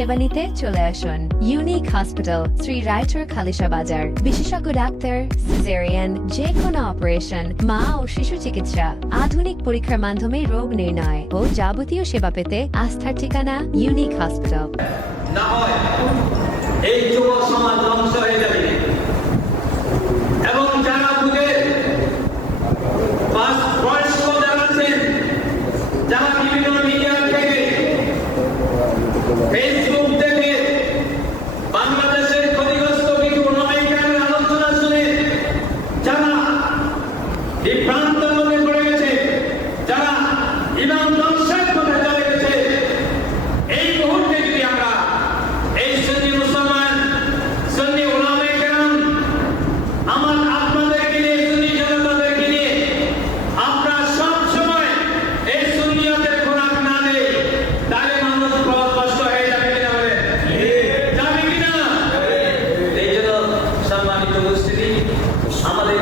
সেবা নিতে চলে আসুন unique hospital, Shri writer, Khalisha বাজার। বিশেষজ্ঞ ডাক্তার, সিজারিয়ান, যে কোনো অপারেশন, মা ও শিশু চিকিৎসা, আধুনিক পরীক্ষার মাধ্যমে রোগ নির্ণয় ও যাবতীয় সেবা পেতে আস্থার ঠিকানা ইউনিক হসপিটাল। না হয় এই যুব সমাজ ধ্বংস হয়ে যাবে এবং যারা বুঝে বয়স্ক যারা আছেন, যারা বিভিন্ন মিডিয়া থেকে ফেসবুক থেকে বাংলাদেশের ক্ষতিগ্রস্ত কিছু অনামিকার আলোচনা শুনে যারা বিভ্রান্ত মনে পড়ে গেছে, যারা ইমাম ধ্বংসের কথা চলে গেছে, এই মুহূর্তে যদি আমরা এই সুন্নি মুসলমান, সুন্নি উলামায়ে কেরাম, আপনাদেরকে নিয়ে, সুন্নি জনতাদেরকে নিয়ে আমরা সব সময় এই সুন্নিয়তের খোরাক না দেই, তাহলে মানুষ পথভ্রষ্ট হয়ে যাবে কিনা বলে? যাবে কিনা? এই জন্য সম্মানিত উপস্থিতি, আমাদের